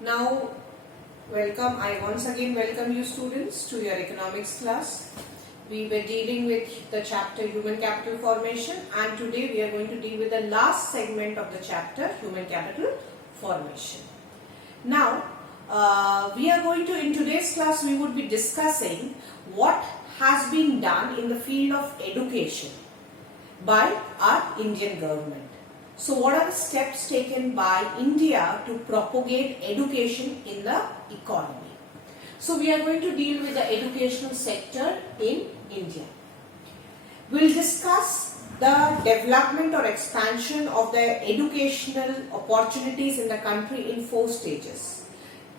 Now, I once again welcome you students to your economics class. We were dealing with the chapter Human Capital Formation, and today we are going to deal with the last segment of the chapter Human Capital Formation. Now, in today's class we would be discussing what has been done in the field of education by our Indian government. So what are the steps taken by India to propagate education in the economy? So we are going to deal with the educational sector in India. We will discuss the development or expansion of the educational opportunities in the country in 4 stages.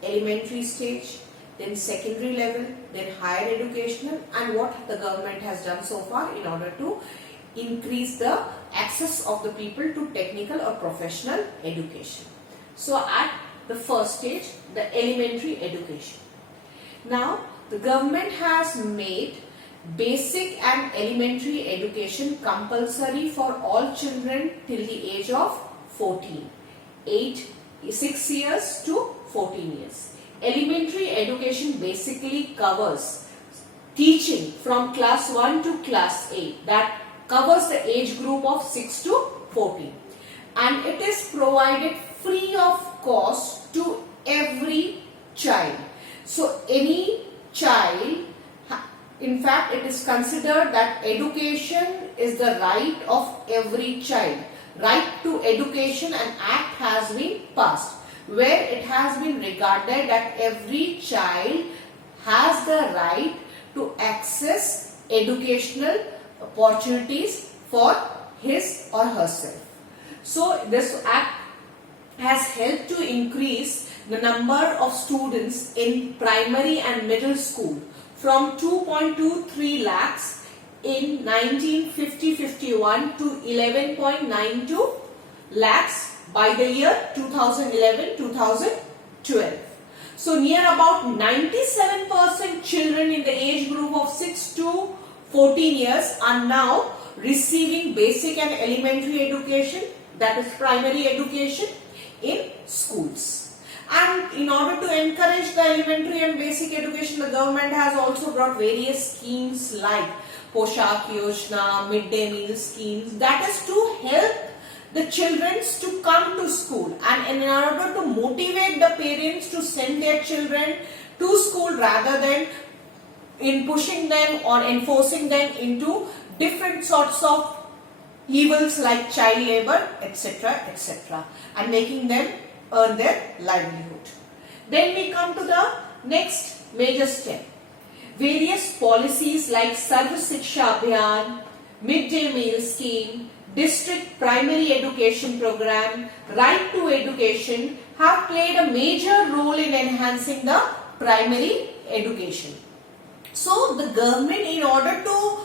Elementary stage, then secondary level, then higher educational, and what the government has done so far in order to increase the access of the people to technical or professional education. So at the first stage, the elementary education. Now the government has made basic and elementary education compulsory for all children till the age of 14, 6 years to 14 years. Elementary education basically covers teaching from class 1 to class 8, that covers the age group of 6 to 14, and it is provided free of cost to every child. So any child, in fact it is considered that education is the right of every child. Right to education, an act has been passed where it has been regarded that every child has the right to access educational opportunities for his or herself. So this act has helped to increase the number of students in primary and middle school from 2.23 lakhs in 1950-51 to 11.92 lakhs by the year 2011-2012. So near about 97% children in the age group of 6 to 14 years are now receiving basic and elementary education, that is primary education, in schools. And in order to encourage the elementary and basic education, the government has also brought various schemes like Poshak Yojana, midday meal schemes, that is to help the children to come to school, and in order to motivate the parents to send their children to school rather than in pushing them or enforcing them into different sorts of evils like child labor, etc., etc., and making them earn their livelihood. Then we come to the next major step. Various policies like Sarv Shiksha Abhiyan, midday meal scheme, district primary education program, right to education have played a major role in enhancing the primary education. So the government, in order to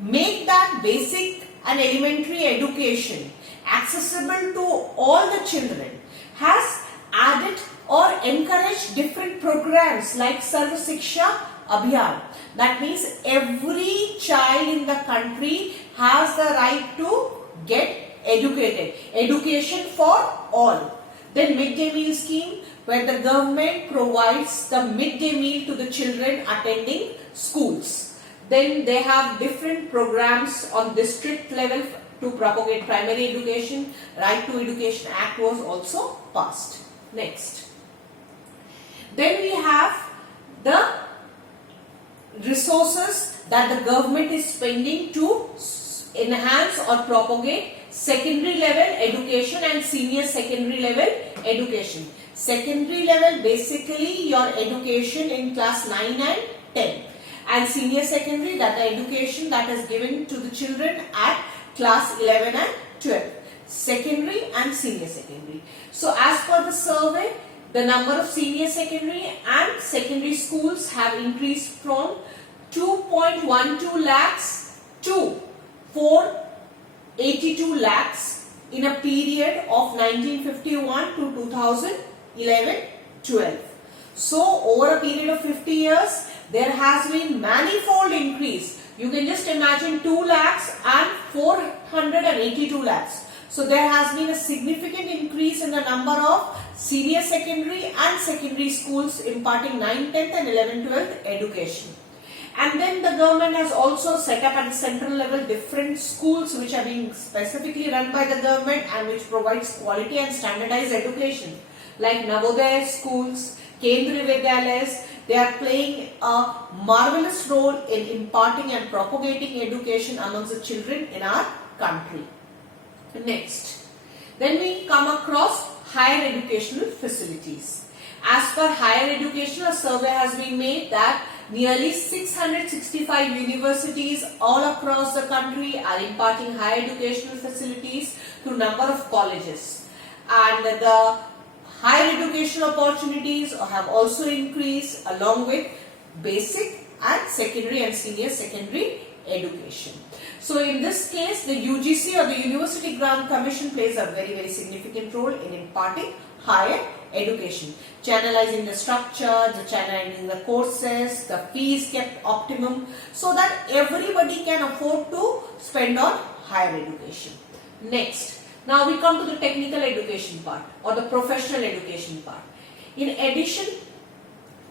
make that basic and elementary education accessible to all the children, has added or encouraged different programs like Sarv Shiksha Abhiyan. That means every child in the country has the right to get educated. Education for all. Then midday meal scheme, where the government provides the midday meal to the children attending schools. Then they have different programs on district level to propagate primary education. Right to Education Act was also passed. Next. Then we have the resources that the government is spending to enhance or propagate secondary level education and senior secondary level education. Secondary level, basically your education in class 9 and 10, and senior secondary, that the education that is given to the children at class 11 and 12. Secondary and senior secondary. So as per the survey, the number of senior secondary and secondary schools have increased from 2.12 lakhs to 482 lakhs in a period of 1951 to 2011-12. So over a period of 50 years, there has been manifold increase. You can just imagine 2 lakhs and 482 lakhs. So there has been a significant increase in the number of senior secondary and secondary schools imparting 9th, 10th and 11th, 12th education. And then the government has also set up at the central level different schools which are being specifically run by the government and which provides quality and standardized education, like Navodaya schools, Kendriya Vidyalayas. They are playing a marvelous role in imparting and propagating education amongst the children in our country. Next, then we come across higher educational facilities. As per higher education, a survey has been made that nearly 665 universities all across the country are imparting higher educational facilities through number of colleges. And the higher educational opportunities have also increased along with basic and secondary and senior secondary education. So in this case, the UGC or the University Grant Commission plays a very significant role in imparting higher education, channelizing the structure, channelizing the courses, the fees kept optimum so that everybody can afford to spend on higher education. Next, now we come to the technical education part or the professional education part. In addition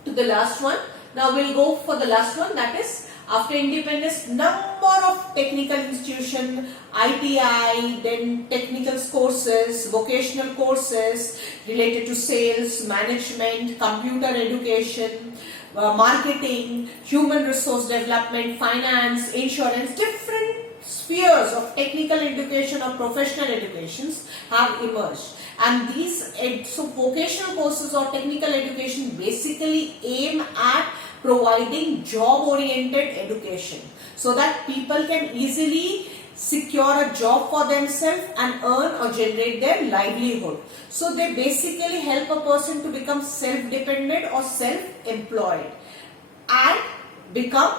to the last one, now we'll go for the last one, that is after independence, number of technical institutions, ITI, then technical courses, vocational courses related to sales, management, computer education, marketing, human resource development, finance, insurance, different spheres of technical education or professional educations have emerged. And these vocational courses or technical education basically aim at providing job-oriented education so that people can easily secure a job for themselves and earn or generate their livelihood. So they basically help a person to become self-dependent or self-employed and become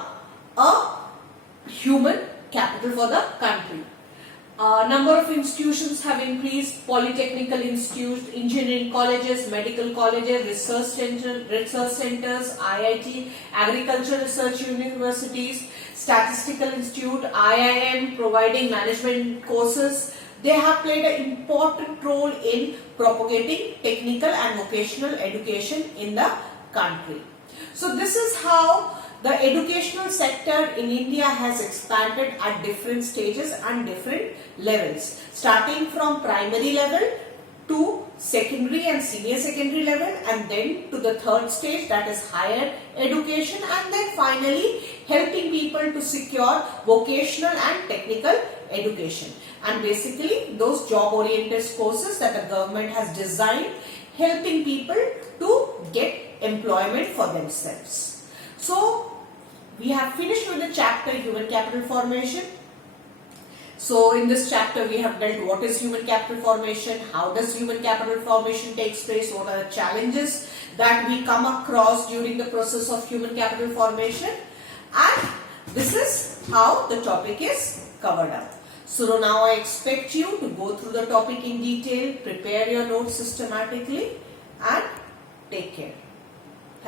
a human capital for the country. Number of institutions have increased: polytechnical institutes, engineering colleges, medical colleges, research centers, IIT, agricultural research universities, statistical institute, IIM providing management courses. They have played an important role in propagating technical and vocational education in the country. So this is how the educational sector in India has expanded at different stages and different levels, starting from primary level to secondary and senior secondary level, and then to the third stage, that is higher education, and then finally helping people to secure vocational and technical education. And basically those job oriented courses that the government has designed, helping people to get employment for themselves. So we have finished with the chapter Human Capital Formation. So in this chapter we have dealt what is human capital formation, how does human capital formation takes place, what are the challenges that we come across during the process of human capital formation, and this is how the topic is covered up. So now I expect you to go through the topic in detail, prepare your notes systematically and take care.